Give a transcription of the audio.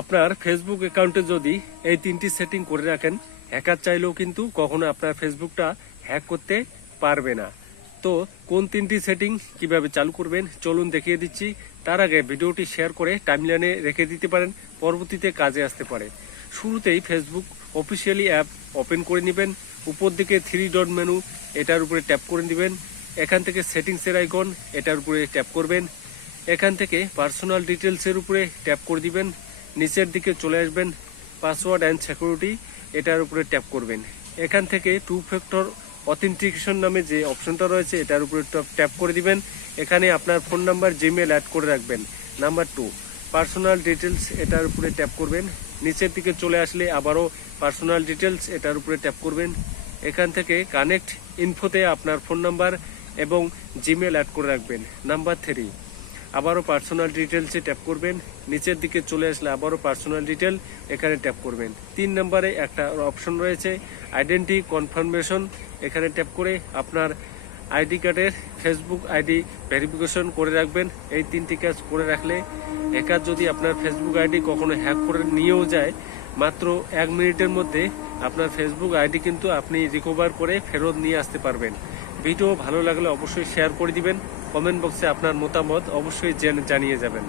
আপনার ফেসবুক অ্যাকাউন্টে যদি এই তিনটি সেটিং করে রাখেন, হ্যাকার চাইলেও কিন্তু কখনো আপনার ফেসবুকটা হ্যাক করতে পারবে না। তো কোন তিনটি সেটিং কিভাবে চালু করবেন চলুন দেখিয়ে দিচ্ছি। তার আগে ভিডিওটি শেয়ার করে টাইমলাইনে রেখে দিতে পারেন, পরবর্তীতে কাজে আসতে পারে। শুরুতেই ফেসবুক অফিসিয়ালি অ্যাপ ওপেন করে নেবেন। উপর দিকে 3 ডট মেনু, এটার উপরে ট্যাপ করে দিবেন। এখান থেকে সেটিংসের আইকন, এটার উপরে ট্যাপ করবেন। এখান থেকে পার্সোনাল ডিটেলসের উপরে ট্যাপ করে দিবেন। নিচের দিকে চলে আসবেন, পাসওয়ার্ড অ্যান্ড সিকিউরিটি, এটার উপরে ট্যাপ করবেন। এখান থেকে 2 ফ্যাক্টর অথেন্টিকেশন নামে যে অপশনটা রয়েছে এটার উপরে ট্যাপ করে দিবেন। এখানে আপনার ফোন নাম্বার, জিমেল অ্যাড করে রাখবেন। নাম্বার 2 পার্সোনাল ডিটেলস, এটার উপরে ট্যাপ করবেন। নিচের দিকে চলে আসলে আবারও পার্সোনাল ডিটেলস, এটার উপরে ট্যাপ করবেন। এখান থেকে কানেক্ট ইনফোতে আপনার ফোন নাম্বার এবং জিমেল অ্যাড করে রাখবেন। নাম্বার 3 আবারও পার্সোনাল ডিটেলসে ট্যাপ করবেন। নিচের দিকে চলে আসলে আবারও পার্সোনাল ডিটেল, এখানে ট্যাপ করবেন। 3 নম্বরে একটা অপশন রয়েছে আইডেন্টি কনফার্মেশন, এখানে ট্যাপ করে আপনার আইডি কার্ডের ফেসবুক আইডি ভেরিফিকেশন করে রাখবেন। এই 3টি কাজ করে রাখলে হ্যাকার যদি আপনার ফেসবুক আইডি কখনো হ্যাক করে নিয়েও যায়, মাত্র 1 মিনিটের মধ্যে আপনার ফেসবুক আইডি কিন্তু আপনি রিকভার করে ফেরত নিয়ে আসতে পারবেন। ভিডিও ভালো লাগলে অবশ্যই শেয়ার করে দিবেন। কমেন্ট বক্সে আপনার মতামত অবশ্যই জানিয়ে যাবেন।